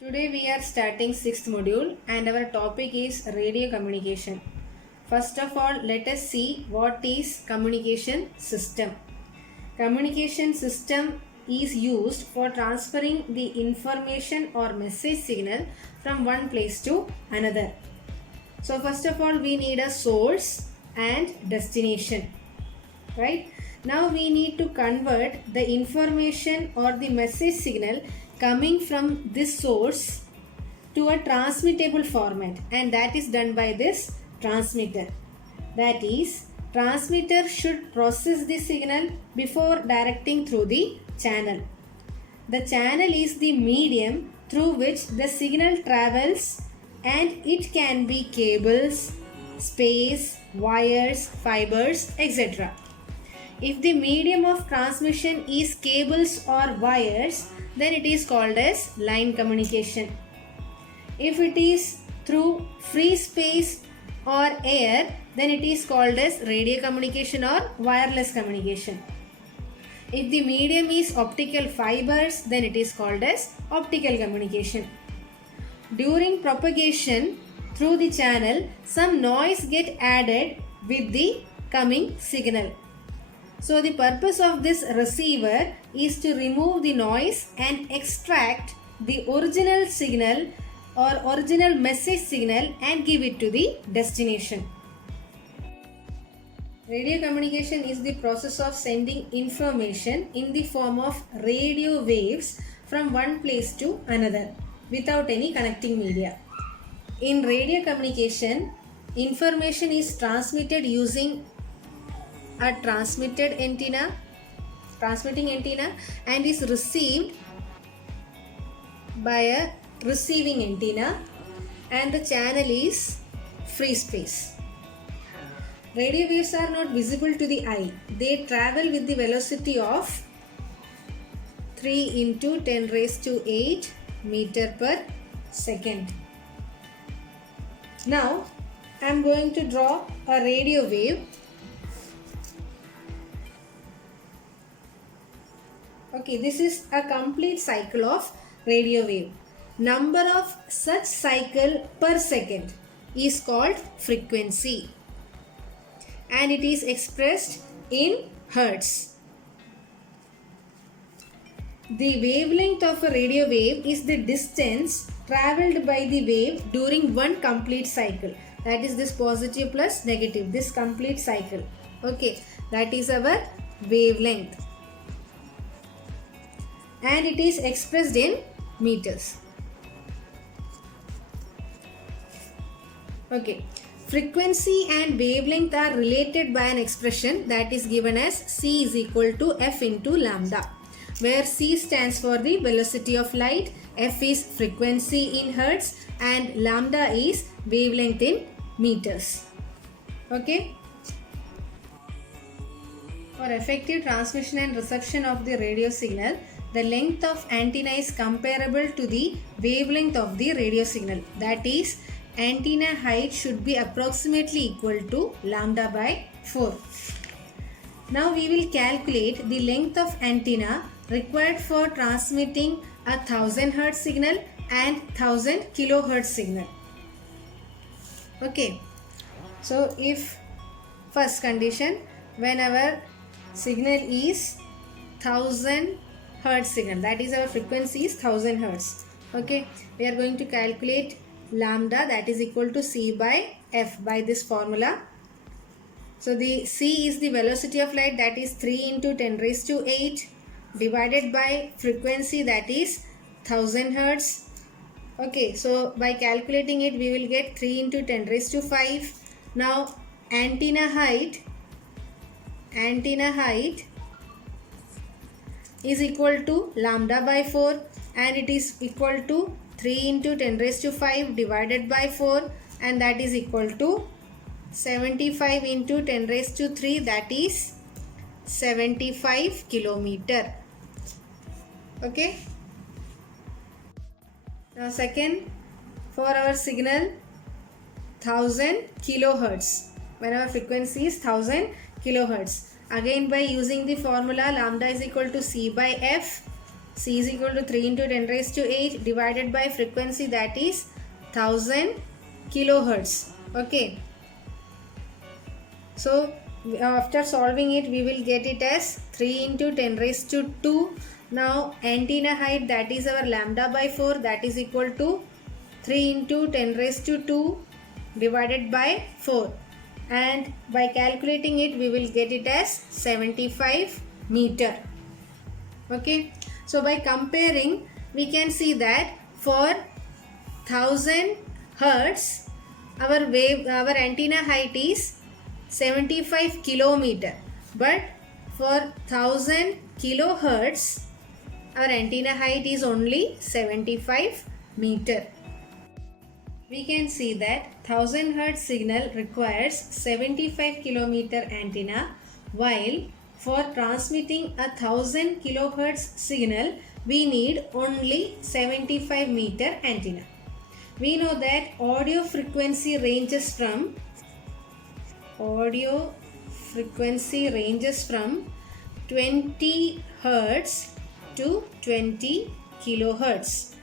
Today we are starting 6th module and our topic is radio communication. First of all, let us see what is communication system. Communication system is used for transferring the information or message signal from one place to another. So first of all, we need a source and destination, right? Now we need to convert the information or the message signal coming from this source to a transmittable format, and that is done by this transmitter. That is, transmitter should process the signal before directing through the channel. The channel is the medium through which the signal travels, and it can be cables, space, wires, fibers, etc. If the medium of transmission is cables or wires, then it is called as line communication. If it is through free space or air, then it is called as radio communication or wireless communication. If the medium is optical fibers, then it is called as optical communication. During propagation through the channel, some noise get added with the coming signal. So the purpose of this receiver is to remove the noise and extract the original signal or original message signal and give it to the destination. Radio communication is the process of sending information in the form of radio waves from one place to another without any connecting media. In radio communication, information is transmitted using a transmitting antenna and is received by a receiving antenna, and the channel is free space. Radio waves are not visible to the eye. They travel with the velocity of 3 into 10 raised to 8 meter per second. Now I am going to draw a radio wave. Okay, this is a complete cycle of radio wave. Number of such cycle per second is called frequency, and it is expressed in hertz. The wavelength of a radio wave is the distance travelled by the wave during one complete cycle. That is this positive plus negative, this complete cycle. Okay, that is our wavelength, and it is expressed in meters. Okay, frequency and wavelength are related by an expression that is given as C is equal to F into lambda, where C stands for the velocity of light, F is frequency in hertz, and lambda is wavelength in meters. Okay. For effective transmission and reception of the radio signal, the length of antenna is comparable to the wavelength of the radio signal. That is, antenna height should be approximately equal to lambda by 4. Now we will calculate the length of antenna required for transmitting a 1000 Hz signal and 1000 kHz signal. Okay. So if first condition, when our signal is 1000 Hz signal, that is our frequency is 1000 Hz. Okay, we are going to calculate lambda, that is equal to C by F by this formula. So the C is the velocity of light, that is 3 into 10 raised to 8 divided by frequency, that is 1000 Hz. Okay, so by calculating it we will get 3 into 10 raised to 5. Now antenna height is equal to lambda by 4, and it is equal to 3 into 10 raised to 5 divided by 4, and that is equal to 75 into 10 raised to 3, that is 75 kilometer. Okay. Now second, for our signal 1000 kilohertz, when our frequency is 1000 kilohertz, again by using the formula lambda is equal to C by F, C is equal to 3 into 10 raised to 8 divided by frequency, that is 1000 kilohertz. Okay. So after solving it, we will get it as 3 into 10 raised to 2. Now antenna height, that is our lambda by 4, that is equal to 3 into 10 raised to 2 divided by 4. And by calculating it, we will get it as 75 meter. Okay. So by comparing, we can see that for 1000 hertz, our antenna height is 75 kilometer, but for 1000 kilohertz, our antenna height is only 75 meter. We can see that 1000 hertz signal requires 75 kilometer antenna, while for transmitting a 1000 kilohertz signal, we need only 75 meter antenna. We know that audio frequency ranges from 20 hertz to 20 kilohertz.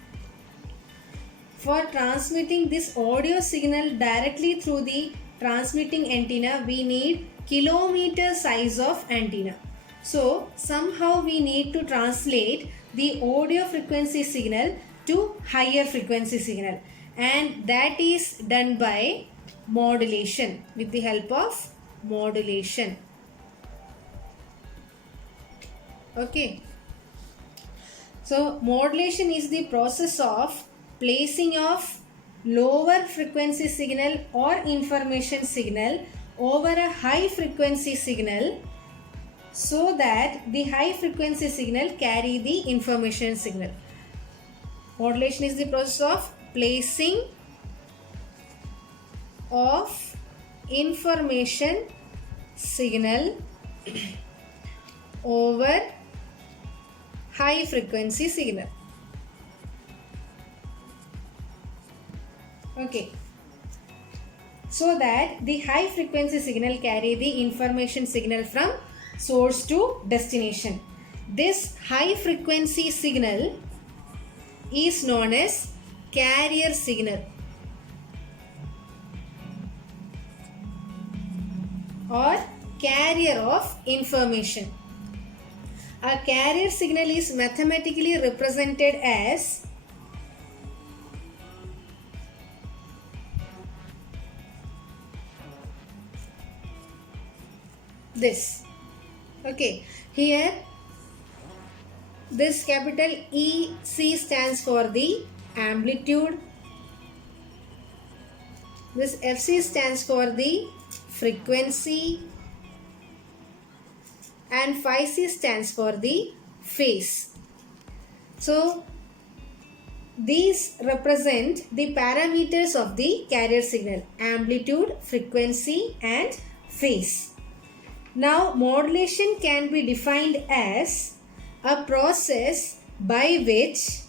For transmitting this audio signal directly through the transmitting antenna, we need kilometer size of antenna. So somehow we need to translate the audio frequency signal to higher frequency signal, and that is done by modulation, with the help of modulation. Okay. So modulation is the process of placing of lower frequency signal or information signal over a high frequency signal, so that the high frequency signal carry the information signal. Modulation is the process of placing of information signal over high frequency signal. Okay. So that the high frequency signal carry the information signal from source to destination. This high frequency signal is known as carrier signal or carrier of information. A carrier signal is mathematically represented as this. Okay, here this capital EC stands for the amplitude, this FC stands for the frequency, and phi C stands for the phase. So these represent the parameters of the carrier signal: amplitude, frequency, and phase. Now modulation can be defined as a process by which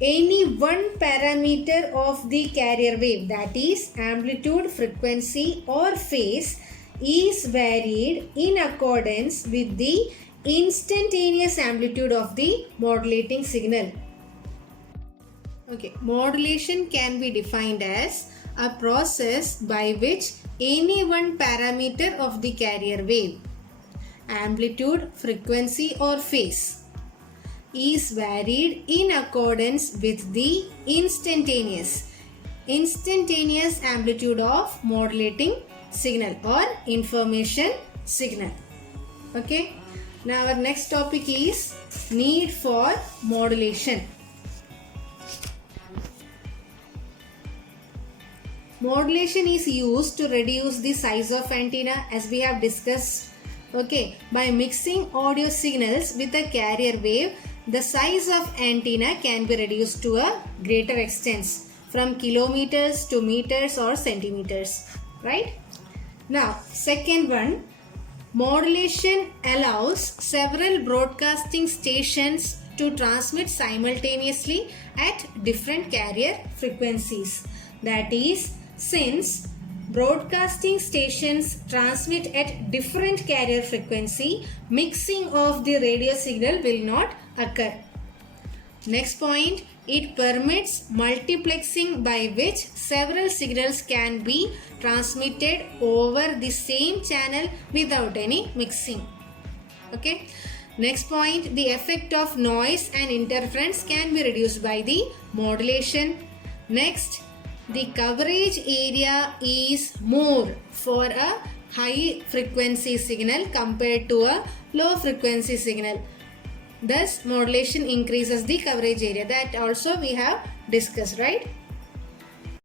any one parameter of the carrier wave, that is amplitude, frequency, or phase, is varied in accordance with the instantaneous amplitude of the modulating signal. Okay, modulation can be defined as a process by which any one parameter of the carrier wave, amplitude, frequency, or phase, is varied in accordance with the instantaneous amplitude of modulating signal or information signal. Okay. Now our next topic is need for modulation. Modulation is used to reduce the size of antenna, as we have discussed. Okay, by mixing audio signals with a carrier wave, the size of antenna can be reduced to a greater extent, from kilometers to meters or centimeters, right? Now, second one, modulation allows several broadcasting stations to transmit simultaneously at different carrier frequencies. That is, since Broadcasting stations transmit at different carrier frequency. Mixing of the radio signal will not occur. Next point, it permits multiplexing by which several signals can be transmitted over the same channel without any mixing. Okay. Next point, the effect of noise and interference can be reduced by the modulation. Next, the coverage area is more for a high frequency signal compared to a low frequency signal. Thus, modulation increases the coverage area. That also we have discussed, right?